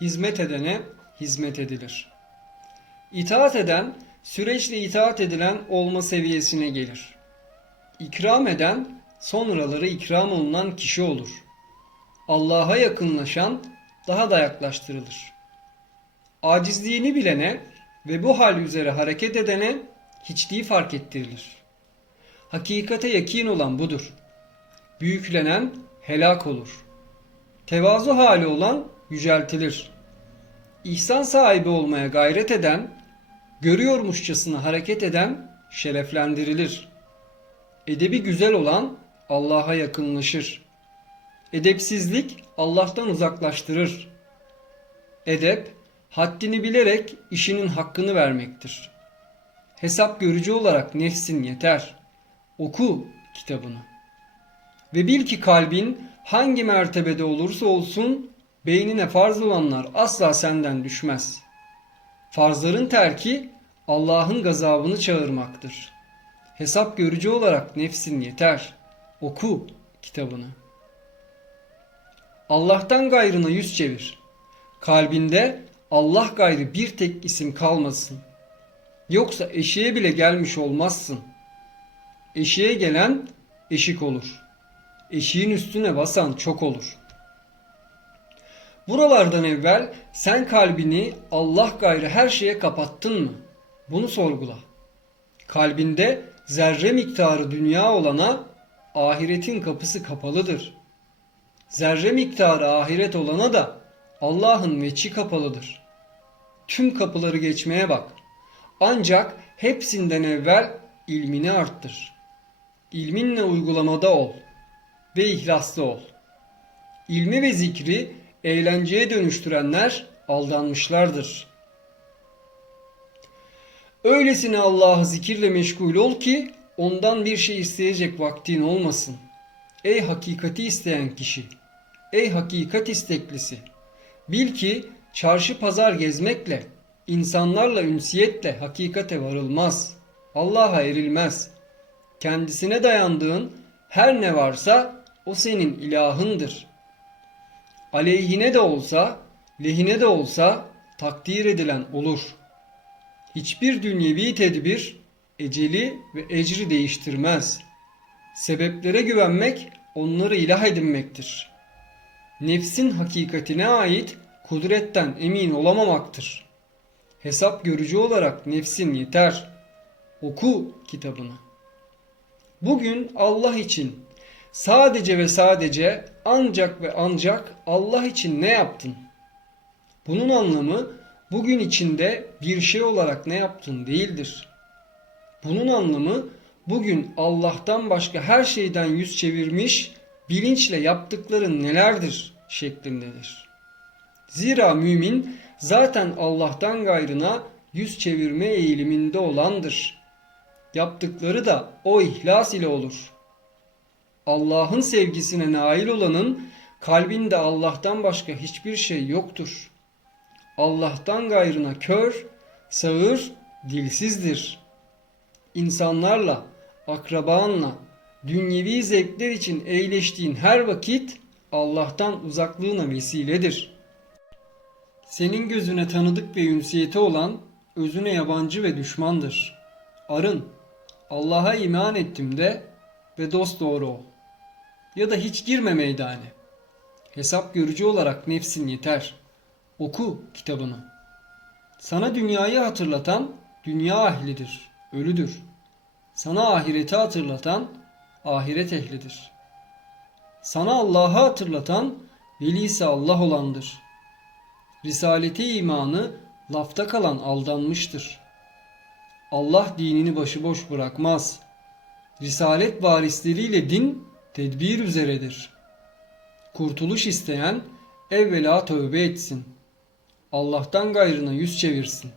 hizmet edene hizmet edilir. İtaat eden, süreçle itaat edilen olma seviyesine gelir. İkram eden, sonraları ikram olunan kişi olur. Allah'a yakınlaşan daha da yaklaştırılır. Acizliğini bilene ve bu hal üzere hareket edene hiçliği fark ettirilir. Hakikate yakin olan budur. Büyüklenen helak olur. Tevazu hali olan yüceltilir. İhsan sahibi olmaya gayret eden, görüyormuşçasına hareket eden şereflendirilir. Edebi güzel olan Allah'a yakınlaşır. Edepsizlik Allah'tan uzaklaştırır. Edep, haddini bilerek işinin hakkını vermektir. Hesap görücü olarak nefsin yeter. Oku kitabını. Ve bil ki kalbin hangi mertebede olursa olsun beynine farz olanlar asla senden düşmez. Farzların terki Allah'ın gazabını çağırmaktır. Hesap görücü olarak nefsin yeter. Oku kitabını. Allah'tan gayrına yüz çevir. Kalbinde Allah gayrı bir tek isim kalmasın. Yoksa eşeğe bile gelmiş olmazsın. Eşeğe gelen eşik olur. Eşiğin üstüne basan çok olur. Buralardan evvel sen kalbini Allah gayrı her şeye kapattın mı? Bunu sorgula. Kalbinde zerre miktarı dünya olana ahiretin kapısı kapalıdır. Zerre miktarı ahiret olana da Allah'ın veçi kapalıdır. Tüm kapıları geçmeye bak. Ancak hepsinden evvel ilmini arttır. İlminle uygulamada ol ve ihlaslı ol. İlmi ve zikri eğlenceye dönüştürenler aldanmışlardır. Öylesine Allah'ı zikirle meşgul ol ki ondan bir şey isteyecek vaktin olmasın. Ey hakikati isteyen kişi, ey hakikat isteklisi, bil ki çarşı pazar gezmekle, insanlarla ünsiyetle hakikate varılmaz. Allah'a erilmez. Kendisine dayandığın her ne varsa o senin ilahındır. Aleyhine de olsa, lehine de olsa takdir edilen olur. Hiçbir dünyevi tedbir eceli ve ecri değiştirmez. Sebeplere güvenmek onları ilah edinmektir. Nefsin hakikatine ait kudretten emin olamamaktır. Hesap görücü olarak nefsin yeter. Oku kitabını. Bugün Allah için sadece ve sadece ancak ve ancak Allah için ne yaptın? Bunun anlamı bugün içinde bir şey olarak ne yaptın değildir. Bunun anlamı bugün Allah'tan başka her şeyden yüz çevirmiş bilinçle yaptıkların nelerdir şeklindedir. Zira mümin zaten Allah'tan gayrına yüz çevirme eğiliminde olandır. Yaptıkları da o ihlas ile olur. Allah'ın sevgisine nail olanın kalbinde Allah'tan başka hiçbir şey yoktur. Allah'tan gayrına kör, sağır, dilsizdir. İnsanlarla, akrabanla, dünyevi zevkler için eğleştiğin her vakit Allah'tan uzaklığına vesiledir. Senin gözüne tanıdık ve ünsiyeti olan özüne yabancı ve düşmandır. Arın, Allah'a iman ettim de ve dost doğru ol. Ya da hiç girme meydane. Hesap görücü olarak nefsin yeter. Oku kitabını. Sana dünyayı hatırlatan dünya ehlidir, ölüdür. Sana ahireti hatırlatan ahiret ehlidir. Sana Allah'ı hatırlatan velisi Allah olandır. Risaleti imanı lafta kalan aldanmıştır. Allah dinini başıboş bırakmaz. Risalet varisleriyle din tedbir üzeredir. Kurtuluş isteyen evvela tövbe etsin. Allah'tan gayrına yüz çevirsin.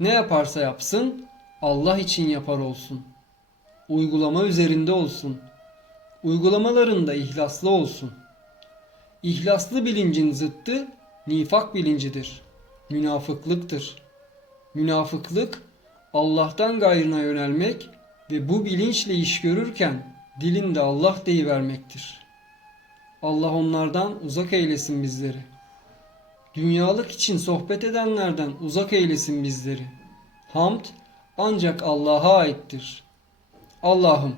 Ne yaparsa yapsın Allah için yapar olsun. Uygulama üzerinde olsun. Uygulamalarında ihlaslı olsun. İhlaslı bilincin zıttı nifak bilincidir. Münafıklıktır. Münafıklık Allah'tan gayrına yönelmek ve bu bilinçle iş görürken dilinde Allah deyivermektir. Allah onlardan uzak eylesin bizleri. Dünyalık için sohbet edenlerden uzak eylesin bizleri. Hamd ancak Allah'a aittir. Allah'ım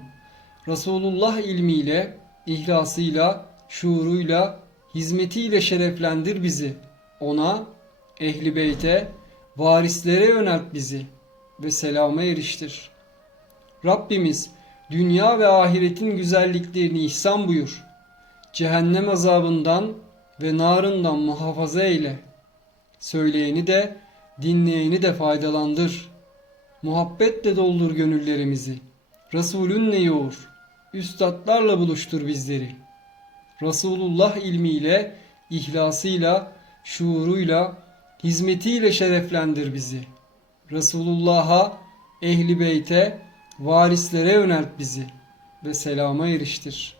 Resulullah ilmiyle, ihlasıyla, şuuruyla, hizmetiyle şereflendir bizi. Ona, ehli beyte, varislere yönelt bizi ve selama eriştir. Rabbimiz dünya ve ahiretin güzelliklerini ihsan buyur. Cehennem azabından ve narından muhafaza eyle. Söyleyeni de dinleyeni de faydalandır. Muhabbetle doldur gönüllerimizi. Resulünle yoğur. Üstadlarla buluştur bizleri. Resulullah ilmiyle, ihlasıyla, şuuruyla, hizmetiyle şereflendir bizi. Resulullah'a, ehli beyte, varislere yönelt bizi ve selama eriştir.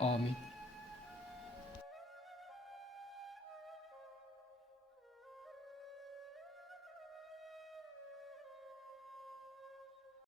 Amin.